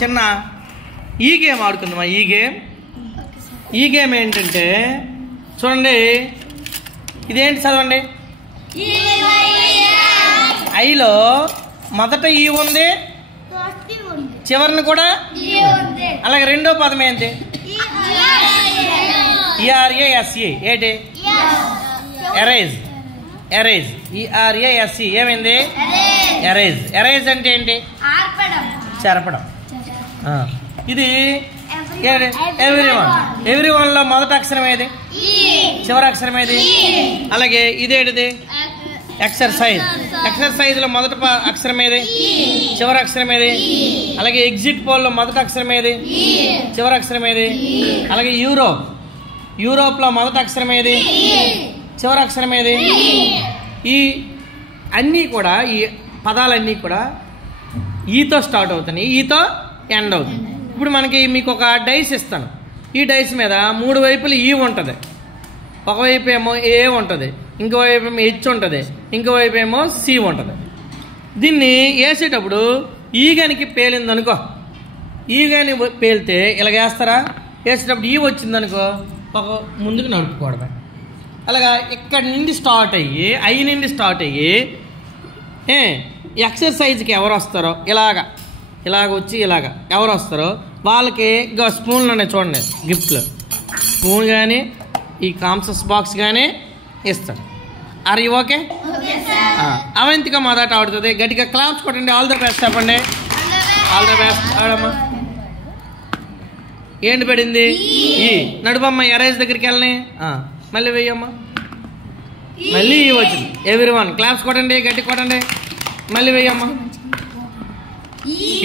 చిన్న ఈ గేమ్ ఆడుకుందామా. ఈ గేమ్ ఏంటంటే చూడండి, ఇదేంటి చదవండి. ఐలో మొదట ఈ ఉంది, చివరిని కూడా. అలాగే రెండో పదం ఏంటి? ERASE. ఏంటి? ఎరేజ్. ERASE ఏమైంది? ఎరేజ్ అంటే ఏంటి? చెరపడం. ఇది ఎవ్రీవన్ లో మొదటి అక్షరం ఏది? చివరి అక్షరం ఏది? అలాగే ఇదేంటిది? ఎక్సర్సైజ్ లో మొదటి అక్షరం ఏది? చివరి అక్షరం ఏది? అలాగే ఎగ్జిట్ పోల్ లో మొదటి అక్షరం ఏది? చివరి అక్షరం ఏది? అలాగే యూరోప్ లో మొదటి అక్షరం ఏది? చివరి అక్షరం ఏది? ఈ అన్నీ కూడా, ఈ పదాలన్నీ కూడా ఈతో స్టార్ట్ అవుతాయి, ఈతో ఎండ్ అవుతుంది. ఇప్పుడు మీకు ఒక డైస్ ఇస్తాను. ఈ డైస్ మీద 3 వైపులు ఈ ఉంటుంది, ఒకవైపు ఏమో ఏ ఉంటుంది, ఇంకోవైపు ఏమో హెచ్ ఉంటుంది, ఇంకోవైపు ఏమో సి ఉంటుంది. దీన్ని వేసేటప్పుడు ఈగనికి పేలిందనుకో, ఈగని పేలితే ఇలాగ వేస్తారా? వేసేటప్పుడు ఈ వచ్చిందనుకో ఒక ముందుకు నడుపుకోవడమే. అలాగా ఇక్కడి నుండి స్టార్ట్ అయ్యి, ఐ నుండి స్టార్ట్ అయ్యి ఎక్సర్సైజ్కి ఎవరు వస్తారో ఇలాగ వచ్చి ఎవరు వస్తారో వాళ్ళకి ఇంకా స్పూన్లు ఉన్నాయి చూడండి, గిఫ్ట్లు. స్పూన్ కానీ ఈ కాంసస్ బాక్స్ కానీ ఇస్తాడు. Are you okay? అవంతిగా మొదట ఆడుతుంది. గట్టిగా క్లాప్స్ కొట్టండి. ఆల్ ద బెస్ట్ చెప్పండి. All the best. ఆడమ్మా. ఏంటి పడింది? ఈ నడుపమ్మ. ఎరేజ్ దగ్గరికి వెళ్ళని మళ్ళీ వెయ్యమ్మా. మళ్ళీ ఈ వచ్చింది. ఎవ్రీవన్ క్లాప్స్ కొట్టండి, గట్టి కొట్టండి. మళ్ళీ వెయ్యమ్మా.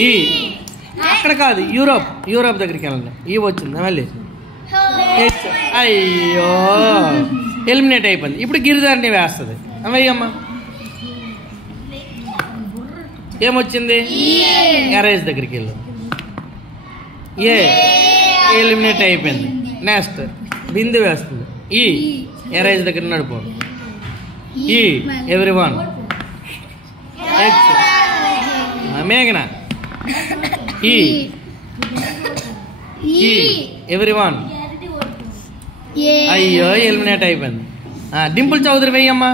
ఈ అక్కడ కాదు, యూరోప్ దగ్గరికి వెళ్ళండి. ఈ వచ్చింది. మళ్ళీ అయ్యో ఎలిమినేట్ అయిపోయింది. ఇప్పుడు గిరిదారిని వేస్తుంది. వెయ్యమ్మా. ఏమొచ్చింది? ఎరేజ్ దగ్గరికి వెళ్ళు. ఏ ఎలిమినేట్ అయిపోయింది. నెక్స్ట్ బిందు వేస్తుంది. ఈ ఎరేజ్ దగ్గర నడుపు. ఈ ఎవ్రీవన్. మేఘన. ఈ ఎవ్రీవన్. అయ్యో ఎలిమినేట్ అయిపోయింది. డింపుల్ చౌదరి వెయ్యమ్మా.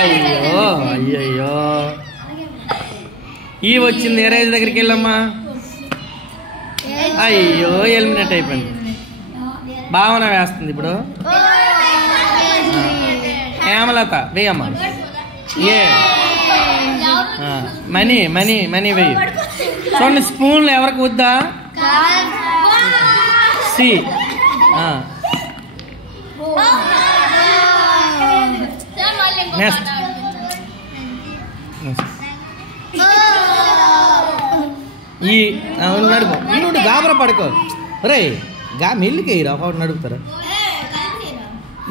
అయ్యో ఈ వచ్చింది. ఎరేజ్ దగ్గరికి వెళ్ళమ్మా. అయ్యో ఎలిమినేట్ అయిపోయింది. భావన వేస్తుంది. ఇప్పుడు హేమలత వెయ్యమ్మా. ఏ మనీ వెయ్యి. చూడండి, స్పూన్లు ఎవరికి వద్దా? సి. నెక్స్ట్ ఈ నడుపు. నువ్వు గాబరా పడుకో రే. మెల్లికి ఒకటి నడుపుతారా?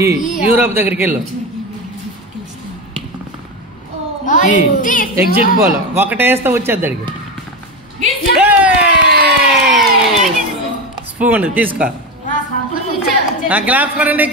ఈ యూరోప్ దగ్గరికి వెళ్ళు. ఈ ఎగ్జిట్ పోల్ ఒకటేస్తే వచ్చేది అడిగి. స్పూన్ తీసుకో. క్లాప్స్ కొడండి.